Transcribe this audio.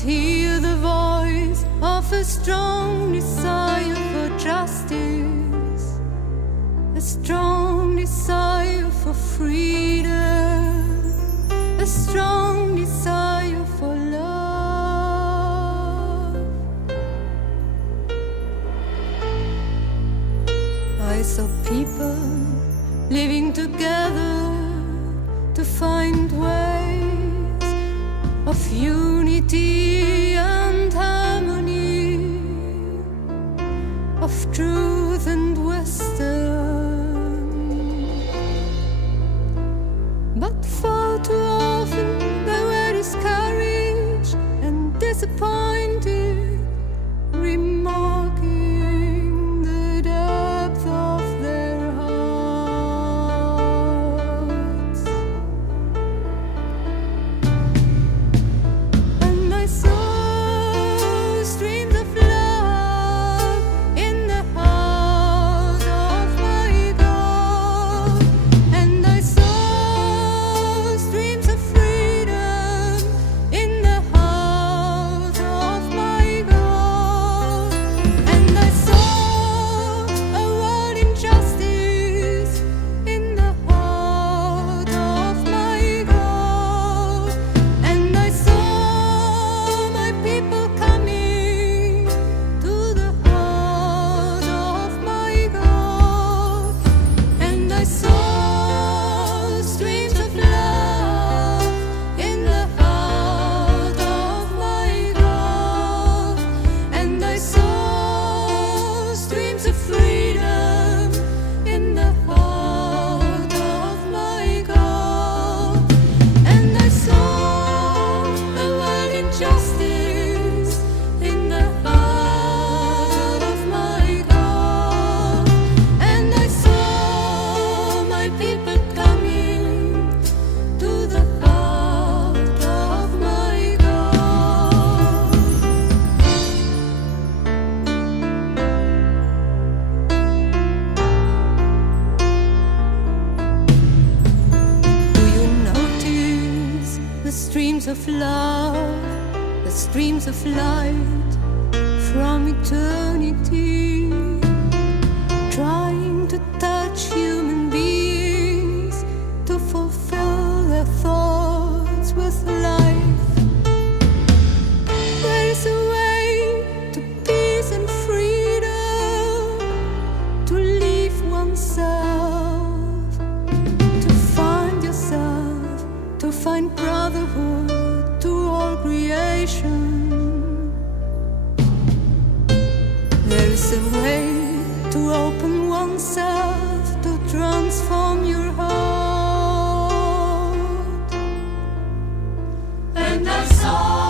hear the voice of a strong desire for justice, a strong desire for freedom, a strong desire for love. I saw people living together to find ways of unity and harmony, of truth and wisdom. But far too often they were discouraged and disappointed, remarking the depth of their hearts. And I saw streams of love in the heart of my God, and I saw streams of freedom in the heart of my God, and I saw a world in justice in the heart of my God, and I saw my people coming to the heart of my God, and I saw streams of love in the heart of my God, and I saw streams of freedom in the heart of my God, and I saw a world in justice in the heart of my God, and I saw my people coming to the heart of my God. Do you notice the streams of love, the streams of light from eternity, trying to touch human beings to fulfill their thoughts with life? There is a way to peace and freedom, to leave oneself, to find yourself, to find brotherhood to all creation. There is a way to open oneself, to transform your heart. And I saw